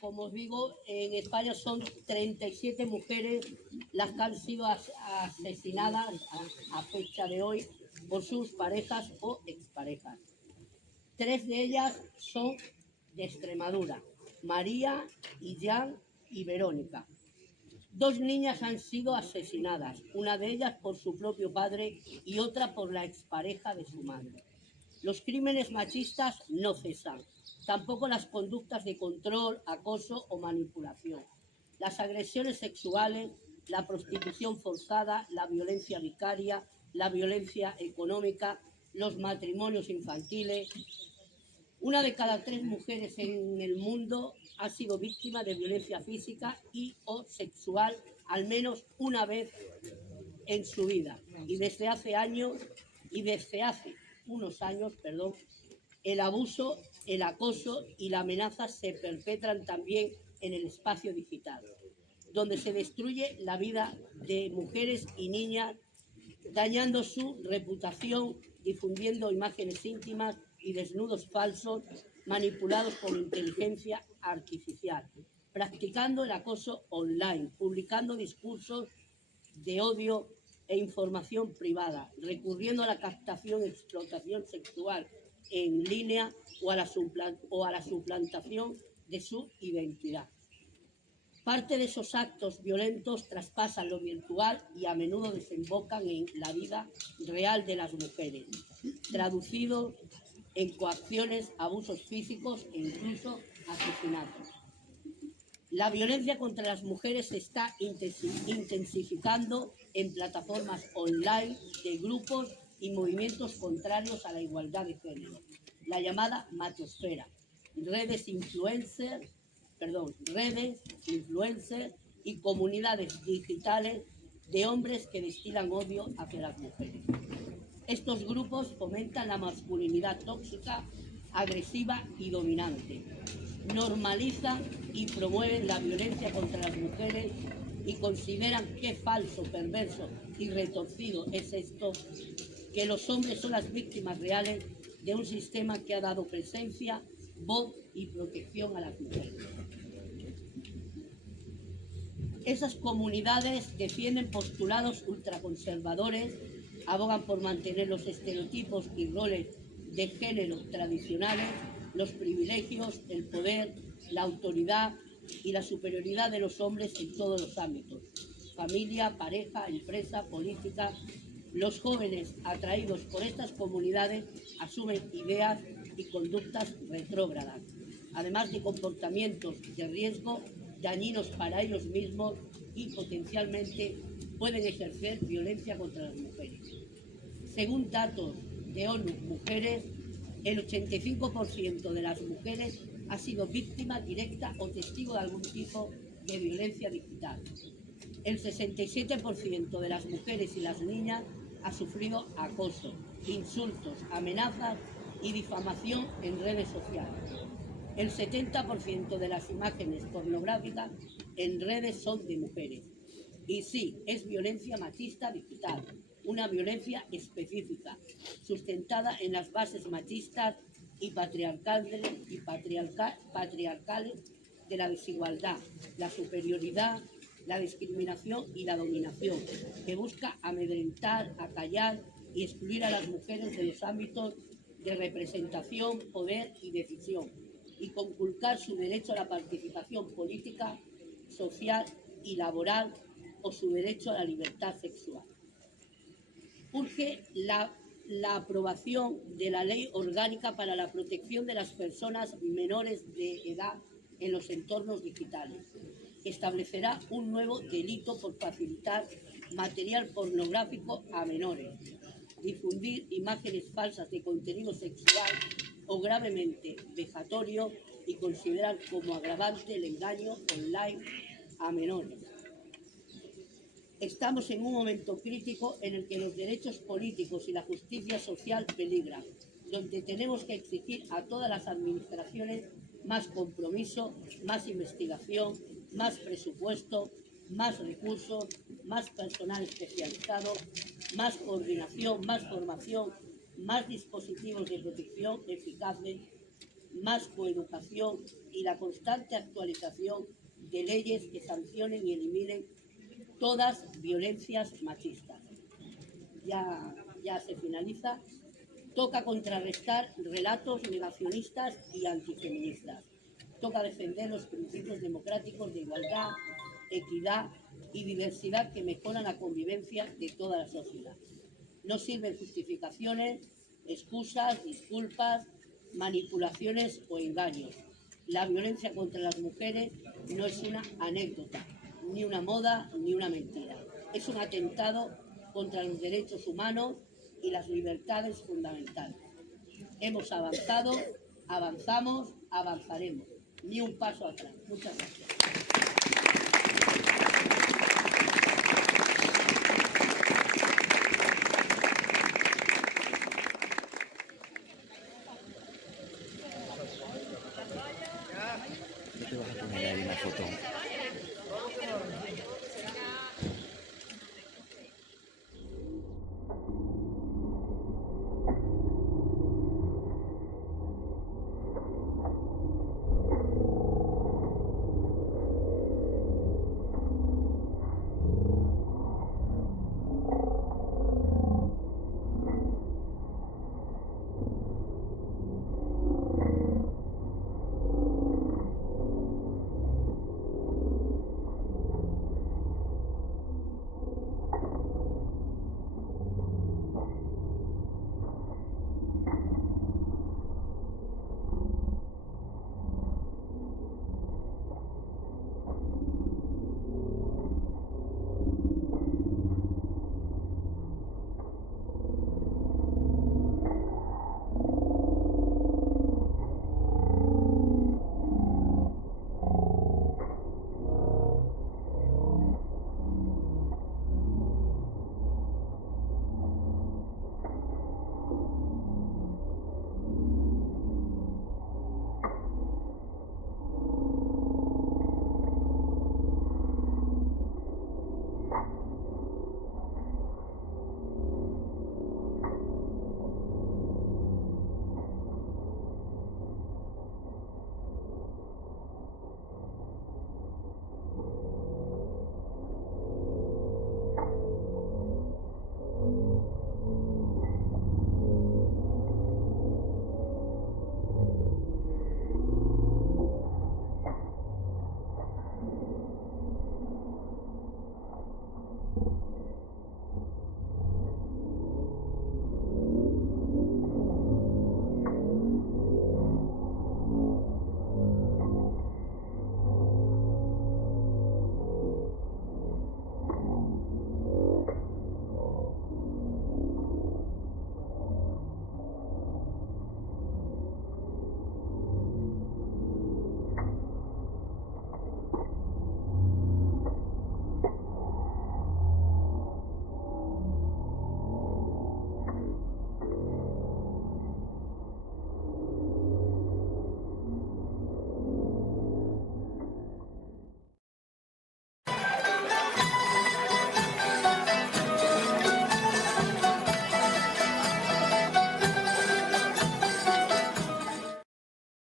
como os digo, en España son 37 mujeres las que han sido asesinadas a fecha de hoy por sus parejas o exparejas. 3 de ellas son de Extremadura: María, Illán y Verónica. 2 niñas han sido asesinadas, una de ellas por su propio padre y otra por la expareja de su madre. Los crímenes machistas no cesan, tampoco las conductas de control, acoso o manipulación. Las agresiones sexuales, la prostitución forzada, la violencia vicaria, la violencia económica, los matrimonios infantiles. Una de cada 3 mujeres en el mundo ha sido víctima de violencia física y o sexual al menos una vez en su vida. Y desde hace unos años, el abuso, el acoso y la amenaza se perpetran también en el espacio digital, donde se destruye la vida de mujeres y niñas, dañando su reputación, difundiendo imágenes íntimas y desnudos falsos manipulados por inteligencia artificial, practicando el acoso online, publicando discursos de odio e información privada, recurriendo a la captación y explotación sexual en línea o a la suplantación de su identidad. Parte de esos actos violentos traspasan lo virtual y a menudo desembocan en la vida real de las mujeres, traducido en coacciones, abusos físicos e incluso asesinatos. La violencia contra las mujeres se está intensificando en plataformas online de grupos y movimientos contrarios a la igualdad de género, la llamada matosfera, redes influencer y comunidades digitales de hombres que destilan odio hacia las mujeres. Estos grupos fomentan la masculinidad tóxica, agresiva y dominante. Normalizan y promueven la violencia contra las mujeres y consideran que falso, perverso y retorcido es esto, que los hombres son las víctimas reales de un sistema que ha dado presencia, voz y protección a las mujeres. Esas comunidades defienden postulados ultraconservadores, abogan por mantener los estereotipos y roles de género tradicionales, los privilegios, el poder, la autoridad y la superioridad de los hombres en todos los ámbitos: familia, pareja, empresa, política. Los jóvenes atraídos por estas comunidades asumen ideas y conductas retrógradas, además de comportamientos de riesgo dañinos para ellos mismos y potencialmente pueden ejercer violencia contra las mujeres. Según datos de ONU Mujeres, el 85% de las mujeres ha sido víctima directa o testigo de algún tipo de violencia digital. El 67% de las mujeres y las niñas ha sufrido acoso, insultos, amenazas y difamación en redes sociales. El 70% de las imágenes pornográficas en redes son de mujeres. Y sí, es violencia machista digital, una violencia específica, sustentada en las bases machistas y patriarcales de la desigualdad, la superioridad, la discriminación y la dominación, que busca amedrentar, acallar y excluir a las mujeres de los ámbitos de representación, poder y decisión, y conculcar su derecho a la participación política, social y laboral o su derecho a la libertad sexual. Urge la aprobación de la Ley Orgánica para la Protección de las Personas Menores de Edad en los entornos digitales, que establecerá un nuevo delito por facilitar material pornográfico a menores, difundir imágenes falsas de contenido sexual o gravemente vejatorio y considerar como agravante el engaño online a menores. Estamos en un momento crítico en el que los derechos políticos y la justicia social peligran, donde tenemos que exigir a todas las administraciones más compromiso, más investigación, más presupuesto, más recursos, más personal especializado, más coordinación, más formación, más dispositivos de protección eficaces más coeducación y la constante actualización de leyes que sancionen y eliminen todas violencias machistas. Ya se finaliza. Toca contrarrestar relatos negacionistas y antifeministas. Toca defender los principios democráticos de igualdad, equidad y diversidad que mejoran la convivencia de toda la sociedad. No sirven justificaciones, excusas, disculpas, manipulaciones o engaños. La violencia contra las mujeres no es una anécdota, ni una moda, ni una mentira. Es un atentado contra los derechos humanos y las libertades fundamentales. Hemos avanzado, avanzamos, avanzaremos. Ni un paso atrás. Muchas gracias. Ya te vas a poner ahí una foto.